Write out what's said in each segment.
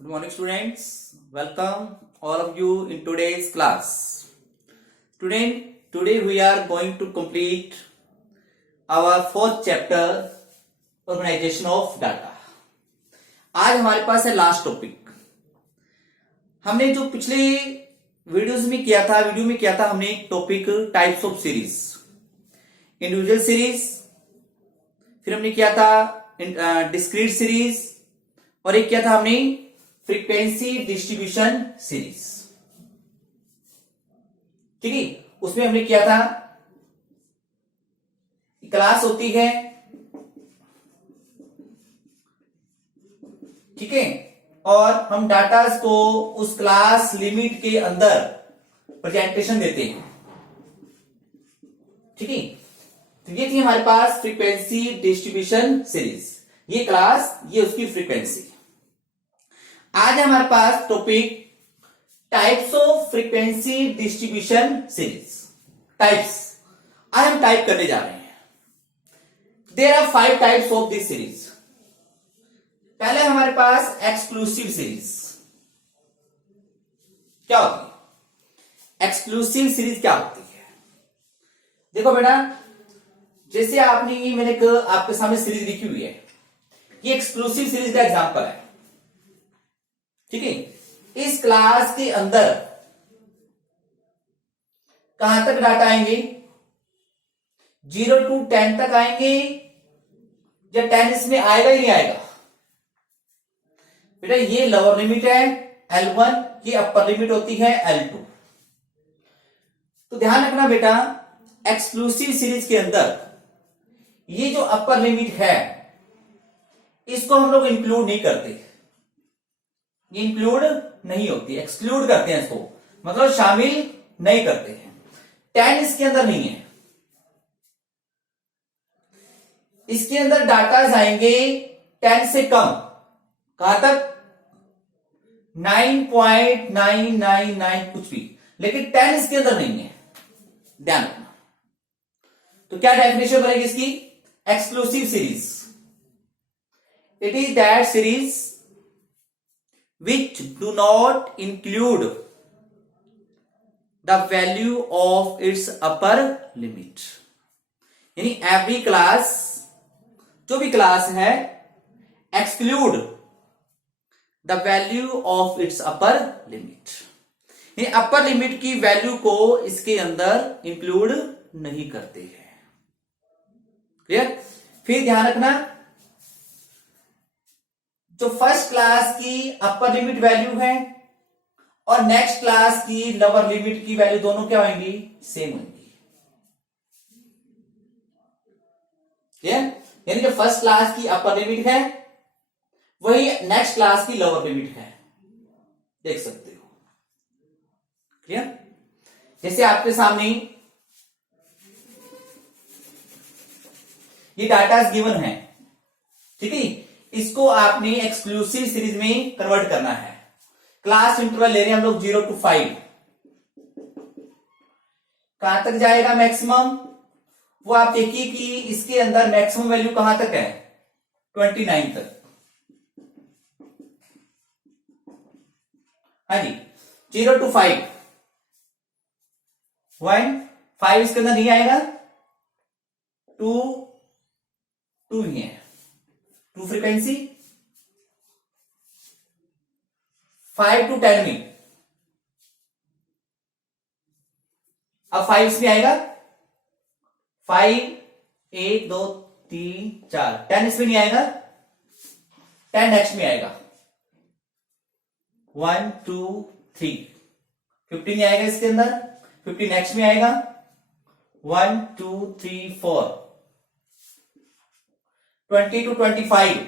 Good morning, students. Welcome all of you in today's class. Today we are going to complete our fourth chapter, Organization of Data. आज हमारे पास है last topic. हमने जो पिछले video में किया था हमने एक topic types of series, individual series, फिर हमने किया था डिस्क्रीट सीरीज और एक किया था हमने फ्रीक्वेंसी डिस्ट्रीब्यूशन सीरीज. ठीक है, उसमें हमने किया था क्लास होती है, ठीक है, और हम डाटा को उस क्लास लिमिट के अंदर प्रेजेंटेशन देते हैं. ठीक है, तो ये थी हमारे पास फ्रीक्वेंसी डिस्ट्रीब्यूशन सीरीज. ये क्लास, ये उसकी फ्रीक्वेंसी. आज हमारे पास topic types of frequency distribution series. Types आज हम टाइप करने जा रहे हैं. There are 5 types of this series. पहले हमारे पास एक्सक्लूसिव सीरीज. क्या होती है एक्सक्लूसिव सीरीज? क्या होती है? देखो बेटा, जैसे मैंने आपके सामने सीरीज लिखी हुई है, ये एक्सक्लूसिव सीरीज का एग्जांपल है. ठीक है, इस क्लास के अंदर कहां तक डाटा आएंगे? 0 to 10 तक आएंगे या 10 इसमें आएगा ही नहीं आएगा? बेटा ये लोअर लिमिट है L1, ये अपर लिमिट होती है L2. तो ध्यान रखना बेटा, एक्सक्लूसिव सीरीज के अंदर ये जो अपर लिमिट है इसको हम लोग इंक्लूड नहीं करते. ये इंक्लूड नहीं होती, एक्सक्लूड करते हैं इसको, मतलब शामिल नहीं करते हैं. 10 इसके अंदर नहीं है. इसके अंदर डाटा आएंगे 10 से कम. कहां तक? 9.999 कुछ भी, लेकिन 10 इसके अंदर नहीं है. ध्यान रखना. तो क्या डेफिनेशन बनेगी इसकी? Exclusive series, it is that series which do not include the value of its upper limit. यानी एवरी क्लास, जो भी क्लास है, exclude the value of its upper limit. यानी अपर लिमिट की वैल्यू को इसके अंदर इंक्लूड नहीं करते हैं. क्लियर? फिर ध्यान रखना, जो फर्स्ट क्लास की अपर लिमिट वैल्यू है और नेक्स्ट क्लास की लोअर लिमिट की वैल्यू दोनों क्या होंगी? सेम होंगी. यानी जो फर्स्ट क्लास की अपर लिमिट है वही नेक्स्ट क्लास की लोअर लिमिट है. देख सकते हो. क्लियर? जैसे आपके सामने ये डाटा गिवन है, ठीक है, इसको आपने एक्सक्लूसिव सीरीज में कन्वर्ट करना है. क्लास इंटरवल ले रहे हैं हम लोग 0 to 5. कहां तक जाएगा मैक्सिमम? वो आप देखिए कि इसके अंदर मैक्सिमम वैल्यू कहां तक है? 29 तक. हाँ जी, 0 to 5. 5 इसके अंदर नहीं आएगा. 2 ही है. 2 फ्रीक्वेंसी. 5 to 10 में, अब 5 इसमें आएगा. 5 1 2 3 4. 10 इसमें नहीं आएगा. 10 नेक्स्ट में आएगा. 1 2 3. 15 नहीं आएगा इसके अंदर. 50 नेक्स्ट में आएगा. 1 2 3 4. 20 to 25.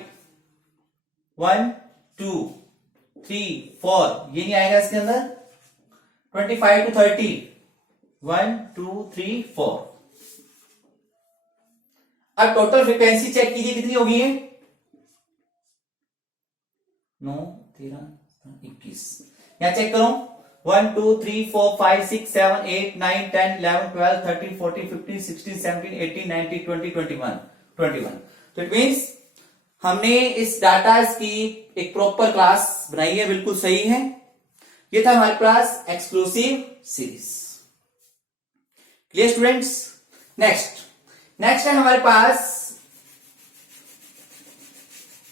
1 2 3 4. ये नहीं आएगा इसके अंदर. 25 to 30. 1 2 3 4. अब टोटल फ्रीक्वेंसी चेक कीजिए कितनी होगी है? 9 13 21. यहां चेक करो. 1 2 3 4 5 6 7 8 9 10 11 12 13 14 15 16 17 18 19 20 21. तो इट मीन्स हमने इस डाटा की एक प्रॉपर क्लास बनाई है, बिल्कुल सही है। ये था हमारे पास exclusive series. Clear students? Next है हमारे पास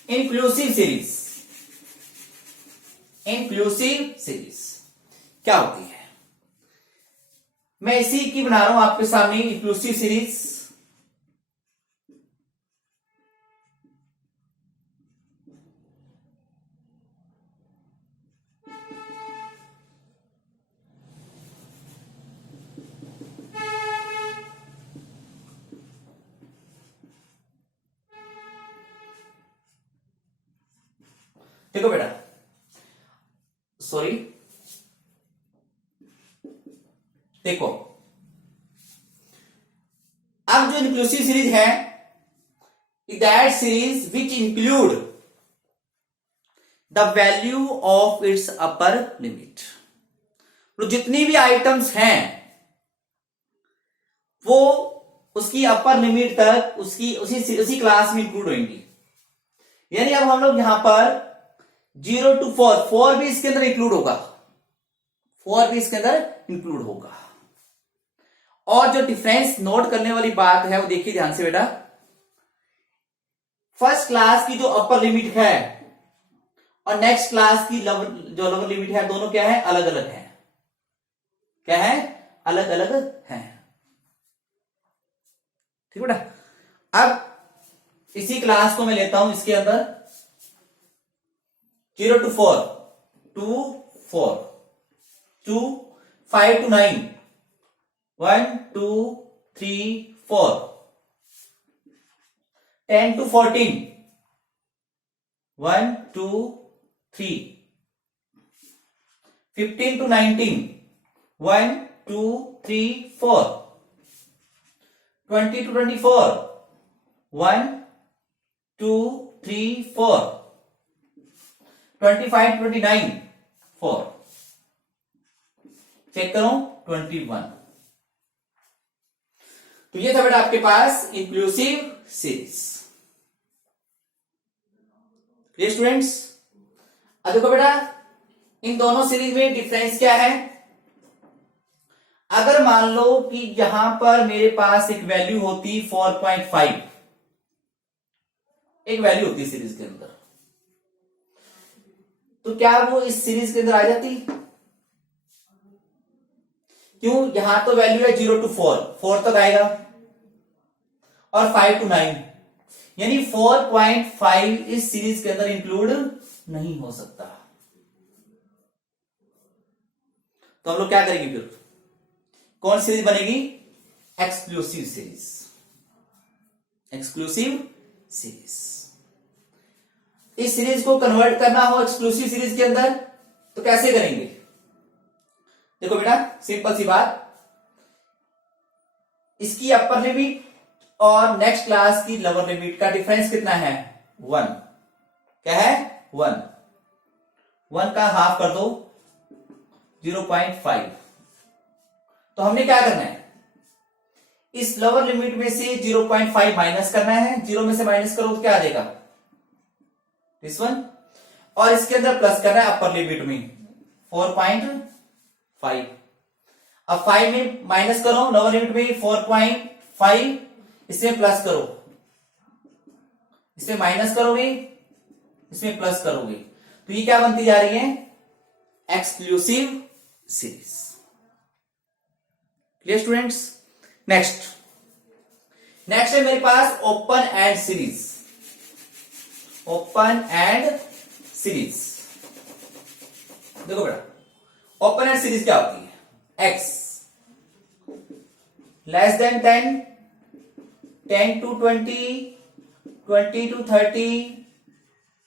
इंक्लूसिव सीरीज। इंक्लूसिव सीरीज क्या होती है? मैं इसी की बना रहा हूं आपके सामने इंक्लूसिव सीरीज। देखो बेटा, सॉरी, देखो अब जो इंक्लूसिव सीरीज है, that series which include the value of its upper limit. तो जितनी भी आइटम्स हैं वो उसकी अपर लिमिट तक उसकी उसी क्लास में इंक्लूड होंगी। यानी अब हम लोग यहां पर 0 to 4 भी इसके अंदर इंक्लूड होगा, 4 भी इसके अंदर इंक्लूड होगा। और जो डिफरेंस नोट करने वाली बात है वो देखिए ध्यान से बेटा, फर्स्ट क्लास की जो अपर लिमिट है और नेक्स्ट क्लास की जो लोअर लिमिट है, दोनों क्या है? अलग अलग है। क्या है? अलग अलग है। ठीक बेटा। अब इसी क्लास को मैं लेता हूं इसके अंदर 0 to 4, 2, 4, 2, 5 to 9, 1, 2, 3, 4, 10 to 14, 1, 2, 3, 15 to 19, 1, 2, 3, 4, 20 to 24, 1, 2, 3, 4, 25, 29, 4, check करो 21। तो ये था बेटा आपके पास इंक्लूसिव सीरीज। Clear students? अब देखो बेटा, इन दोनों सीरीज में डिफरेंस क्या है? अगर मान लो कि यहां पर मेरे पास एक वैल्यू होती 4.5, एक वैल्यू होती सीरीज के अंदर, तो क्या वो इस सीरीज के अंदर आ जाती? क्यों? यहां तो वैल्यू है 0 to 4 तक आएगा, और 5 to 9, यानी 4.5 इस सीरीज के अंदर इंक्लूड नहीं हो सकता। तो हम लोग क्या करेंगे फिर? कौन सीरीज बनेगी? Exclusive series. Exclusive series. इस सीरीज को कन्वर्ट करना हो एक्सक्लूसिव सीरीज के अंदर तो कैसे करेंगे? देखो बेटा, सिंपल सी बात, इसकी अपर लिमिट और नेक्स्ट क्लास की लोअर लिमिट का डिफरेंस कितना है? 1। क्या है? 1। 1 का हाफ कर दो 0.5। तो हमने क्या करना है? इस लोअर लिमिट में से 0.5 माइनस करना है। 0 में से माइनस करो तो क्या आ जाएगा? This one. और इसके अंदर प्लस करना है अपर लिमिट में 4.5। अब 5 में माइनस करो लोअर लिमिट में 4.5, इसमें प्लस करो, इसमें माइनस करोगे, इसमें प्लस करोगे, तो ये क्या बनती जा रही है? Exclusive series. Clear students? Next है मेरे पास open end series. Open end series, देखो बेटा, ओपन एंड सीरीज क्या होती है? x less than 10, 10 to 20, 20 to 30,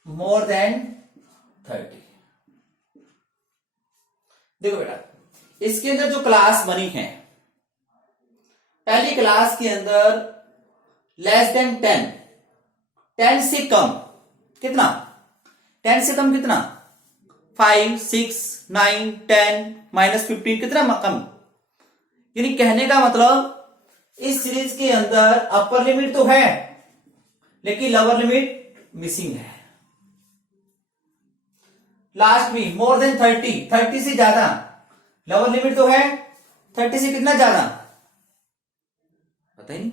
more than 30। देखो बेटा, इसके अंदर जो क्लास बनी है, पहली क्लास के अंदर लेस देन 10, 10 से कम कितना? 10 से कम कितना? 5, 6, 9, 10, -15, कितना कम? यानी कहने का मतलब इस सीरीज के अंदर अपर लिमिट तो है लेकिन लोअर लिमिट मिसिंग है। लास्ट में मोर देन 30 से ज्यादा, लोअर लिमिट तो है 30 से कितना ज्यादा पता ही नहीं।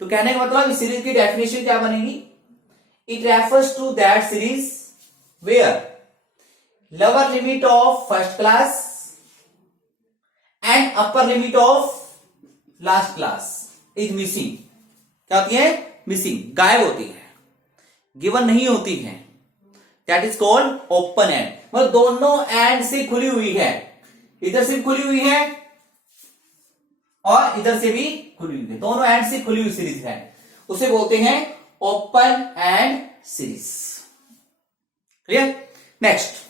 तो कहने का मतलब इस सीरीज की डेफिनेशन क्या बनेगी? It refers to that series where lower limit of first class and upper limit of last class is missing. क्या होती है? मिसिंग, गायब होती है, गिवन नहीं होती है। That is called open and. मतलब दोनों एंड से खुली हुई है, इधर से खुली हुई है और इधर से भी खुली हुई है, दोनों एंड से खुली हुई सीरीज है, उसे बोलते हैं open end series. Clear? Next,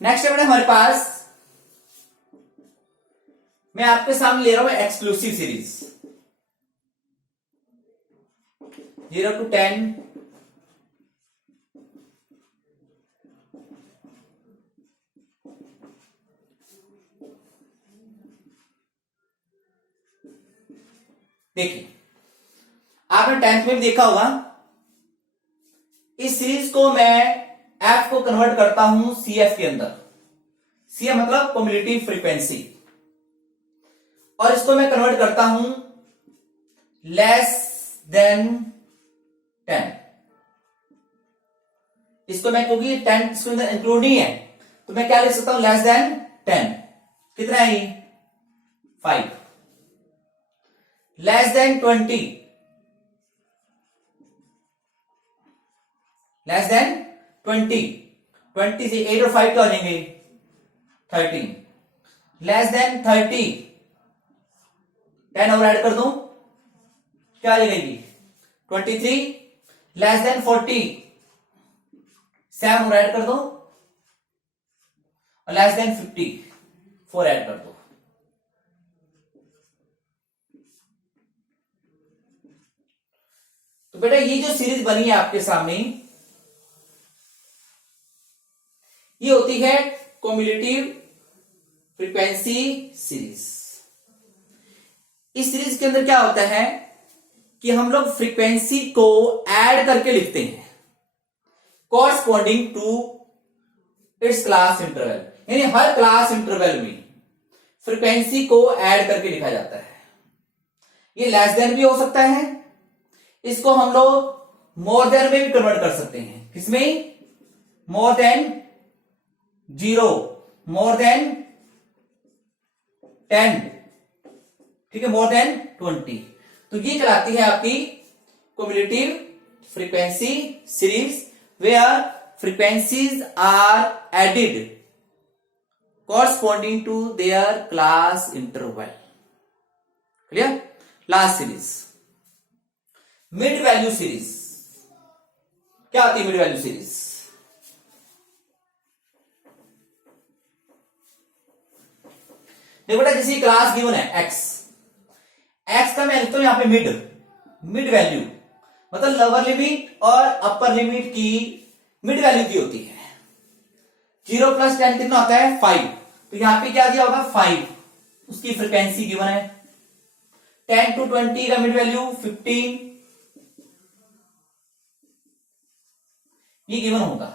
next है हमारे पास, मैं आपके सामने ले रहा हूं एक्सक्लूसिव सीरीज 0 to 10, देखिए आपने 10th में भी देखा होगा, इस सीरीज को मैं एफ को कन्वर्ट करता हूं सीएफ के अंदर। सीएफ मतलब क्युमुलेटिव फ्रीक्वेंसी, और इसको मैं कन्वर्ट करता हूं लेस देन 10। इसको मैं, क्योंकि 10 इसके अंदर इंक्लूड नहीं है, तो मैं क्या लिख सकता हूं? Less than 10। कितना है ये? 5। लेस देन 20, लेस देन 20 से 8 और 5 क्या हो जाएंगे? 13। लेस देन 30, 10 और ऐड कर दूं, क्या आ जाएगी? 23। लेस देन 40, 7 और ऐड कर दो, और लेस देन 50, 4 ऐड कर दो। तो बेटा ये जो सीरीज बनी है आपके सामने, ये होती है क्युमुलेटिव फ्रीक्वेंसी सीरीज। इस सीरीज के अंदर क्या होता है कि हम लोग फ्रीक्वेंसी को ऐड करके लिखते हैं corresponding to its class interval, यानी हर क्लास इंटरवल में फ्रीक्वेंसी को ऐड करके लिखा जाता है। ये लेस देन भी हो सकता है, इसको हम लोग मोर देन में भी कन्वर्ट कर सकते हैं। किसमें? मोर देन 0, मोर देन 10, ठीक है, मोर देन 20। तो ये कहलाती है आपकी cumulative frequency series, where frequencies are added corresponding to their class interval. Clear? Last series mid value series. क्या आती है मिड वैल्यू सीरीज? देखो बेटा, जैसे क्लास गिवन है एक्स का मैं लिखता हूं यहां पे मिड वैल्यू, मतलब लोअर लिमिट और अपर लिमिट की मिड वैल्यू की होती है। 0 + 10 कितना होता है? 5। तो यहां पे क्या दिया होगा? 5, उसकी फ्रीक्वेंसी गिवन है। 10 to 20 का मिड वैल्यू 15, ये गिवन होगा।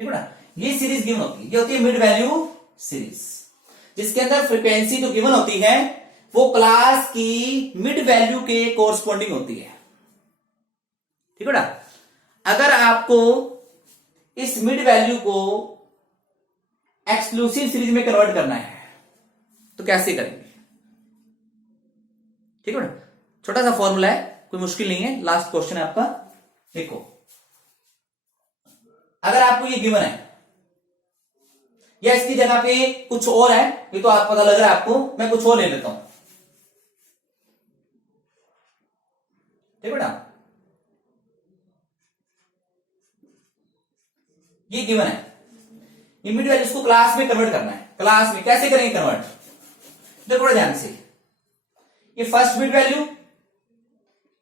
ठीक है ना? ये सीरीज गिवन होती है, ये होती है मिड वैल्यू सीरीज, जिसके अंदर फ्रीक्वेंसी जो गिवन होती है वो क्लास की मिड वैल्यू के कोरस्पॉन्डिंग होती है। ठीक है ना? अगर आपको इस मिड वैल्यू को एक्सक्लूसिव सीरीज में कन्वर्ट करना है तो कैसे करेंगे? ठीक है ना? छोटा सा फॉर्मूला है, कोई मुश्किल नहीं है। लास्ट क्वेश्चन है आपका, देखो। अगर आपको ये गिवन है या इसकी जगह पे कुछ और है, ये तो आप पता लग रहा है आपको, मैं कुछ और ले लेता हूं। ठीक है ना? ये गिवन है, ये मिड वैल्यू, इसको क्लास में कन्वर्ट करना है। क्लास में कैसे करेंगे कन्वर्ट? देखो बड़ा ध्यान से, ये फर्स्ट मिड वैल्यू,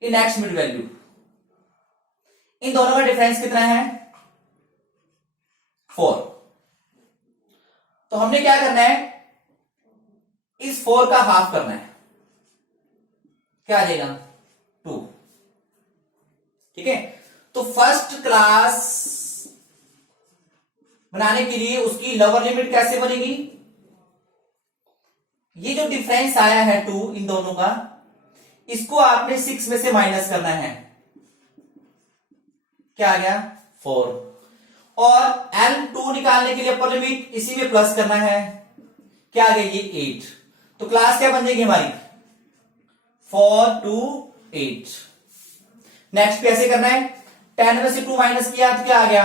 ये नेक्स्ट मिड वैल्यू, इन दोनों का डिफरेंस कितना है? 4। तो हमने क्या करना है, इस 4 का हाफ करना है, क्या आ जाएगा 2। ठीक है, तो फर्स्ट क्लास बनाने के लिए उसकी लोअर लिमिट कैसे बनेगी, ये जो डिफरेंस आया है 2 इन दोनों का, इसको आपने 6 में से माइनस करना है, क्या आ गया 4। और L2 निकालने के लिए अपर लिमिट इसी में प्लस करना है, क्या आ गया ये 8। तो क्लास क्या बन जाएगी हमारी 4 to 8। नेक्स्ट कैसे करना है, 10 में से 2 माइनस किया तो क्या आ गया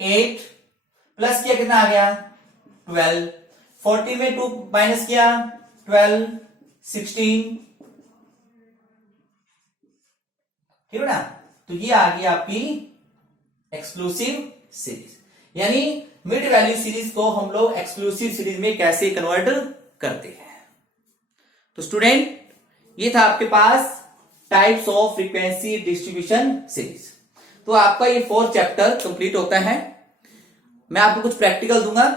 8, प्लस किया कितना आ गया 12, 40 में 2 माइनस किया 12, 16, ठीक है ना। तो ये आ गई आपकी एक्सक्लूसिव सीरीज, यानी मिड वैल्यू सीरीज को हम लोग एक्सक्लूसिव सीरीज में कैसे कन्वर्ट करते हैं। तो स्टूडेंट, ये था आपके पास types of frequency distribution series. तो आपका ये 4th चैप्टर कंप्लीट होता है। मैं आपको कुछ प्रैक्टिकल दूंगा,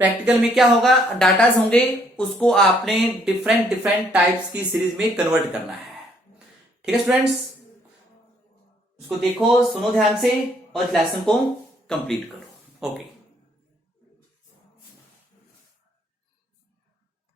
प्रैक्टिकल में क्या होगा, डाटाज होंगे, उसको आपने डिफरेंट टाइप्स की सीरीज में कन्वर्ट करना है। ठीक है स्टूडेंट्स, उसको देखो, सुनो ध्यान से और इस लेसन को कंप्लीट करो। ओके।